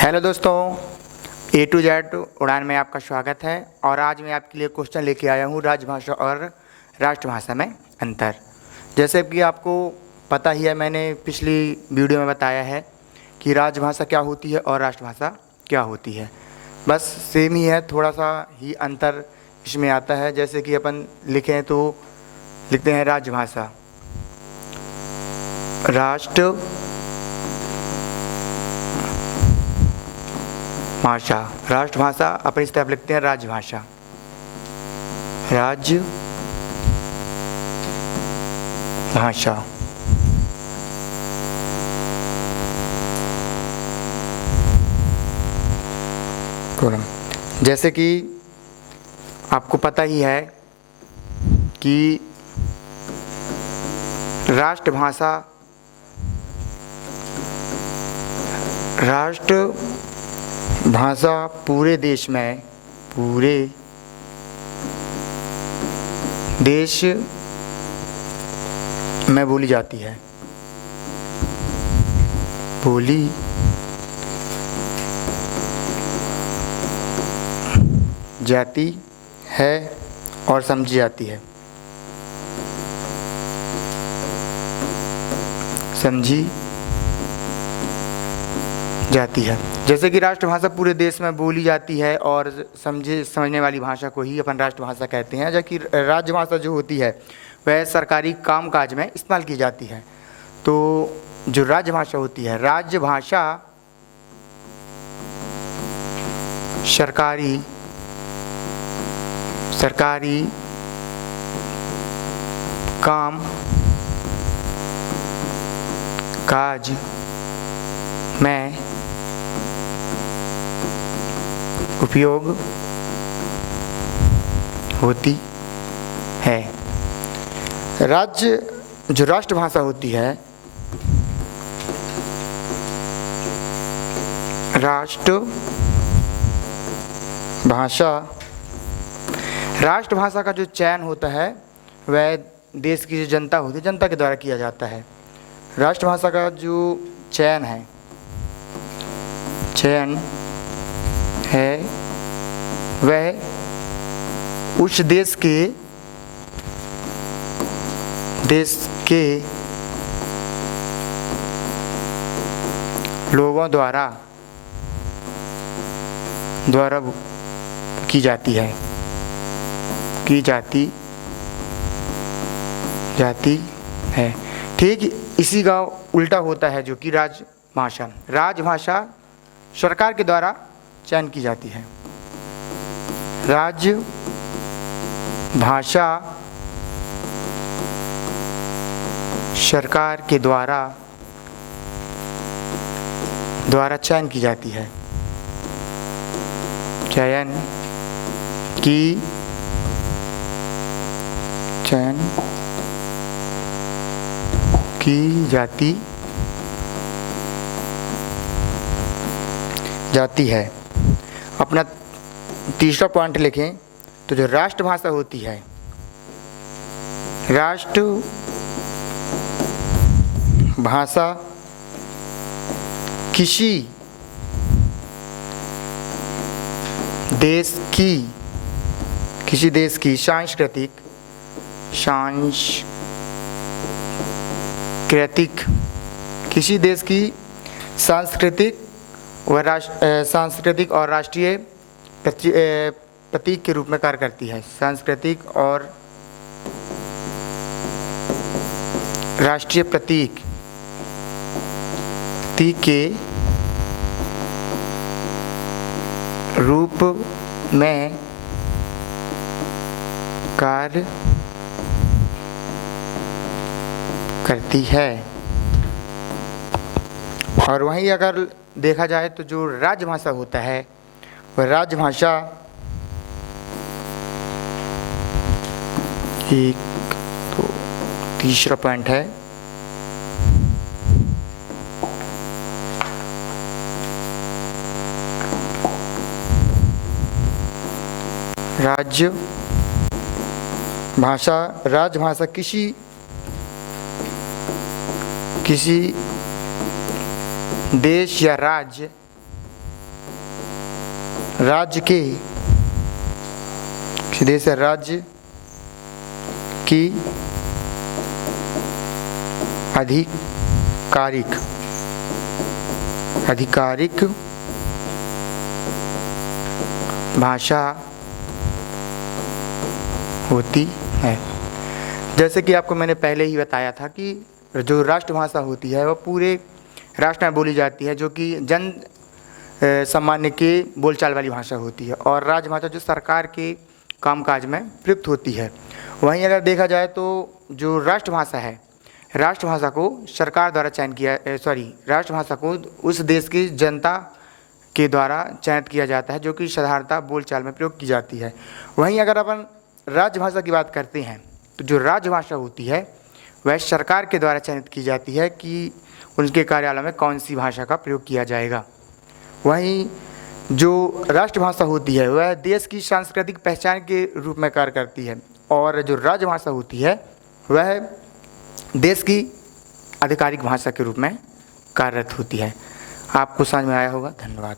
Hello दोस्तों, ए to Z उड़ान में आपका स्वागत है। और आज मैं आपके लिए क्वेश्चन लेके आया हूँ राजभाषा और राष्ट्रभाषा में अंतर। जैसे कि आपको पता ही है, मैंने पिछली वीडियो में बताया है कि राजभाषा क्या होती है और राष्ट्रभाषा क्या होती है। बस सेम ही है, थोड़ा सा ही अंतर इसमें आता है। जैसे कि अपन लिखें तो लिखते हैं राजभाषा, भाषा, राष्ट्रभाषा अपन इस तरफ लिखते हैं राजभाषा, राजभाषा। जैसे कि आपको पता ही है कि राष्ट्रभाषा पूरे देश में बोली जाती है, और समझी जाती है, जैसे कि राष्ट्रभाषा पूरे देश में बोली जाती है और समझने वाली भाषा को ही अपन राष्ट्रभाषा कहते हैं। जबकि राजभाषा जो होती है वह सरकारी कामकाज में इस्तेमाल की जाती है। तो जो राजभाषा होती है, राजभाषा सरकारी काम काज में उपयोग होती है। जो राष्ट्रभाषा होती है, राष्ट्रभाषा का जो चयन होता है वह देश की जो जनता होती है, जनता के द्वारा किया जाता है। राष्ट्रभाषा का जो चयन है वह उस देश के लोगों द्वारा की जाती है। ठीक इसी का उल्टा होता है जो कि राजभाषा सरकार के द्वारा चयन की जाती है। राजभाषा सरकार के द्वारा चयन की जाती है, चयन की जाती है। अपना तीसरा पॉइंट लिखें तो जो राष्ट्रभाषा होती है, राष्ट्रभाषा किसी देश की सांस्कृतिक और राष्ट्रीय प्रतीक के रूप में कार्य करती है। सांस्कृतिक और राष्ट्रीय प्रतीक के रूप में कार्य करती है। और वहीं अगर देखा जाए तो जो राजभाषा होता है वह राजभाषा एक तो तीसरा पॉइंट है, राजभाषा किसी देश या राज्य राज्य के, सीधे से राज्य की आधिकारिक भाषा होती है। जैसे कि आपको मैंने पहले ही बताया था कि जो राष्ट्रभाषा होती है वह पूरे राष्ट्र में बोली जाती है, जो कि जन सामान्य के बोलचाल वाली भाषा होती है, और राजभाषा जो सरकार के कामकाज में प्रयुक्त होती है। वहीं अगर देखा जाए तो जो राष्ट्रभाषा है, राष्ट्रभाषा को सरकार द्वारा चयन किया राष्ट्रभाषा को उस देश की जनता के द्वारा चयनित किया जाता है, जो कि साधारणतः बोलचाल में प्रयोग की जाती है। वहीं अगर अपन राजभाषा की बात करते हैं तो जो राजभाषा होती है वह सरकार के द्वारा चयनित की जाती है कि उनके कार्यालय में कौन सी भाषा का प्रयोग किया जाएगा। वहीं जो राष्ट्रभाषा होती है वह देश की सांस्कृतिक पहचान के रूप में कार्य करती है, और जो राजभाषा होती है वह देश की आधिकारिक भाषा के रूप में कार्यरत होती है। आपको समझ में आया होगा। धन्यवाद।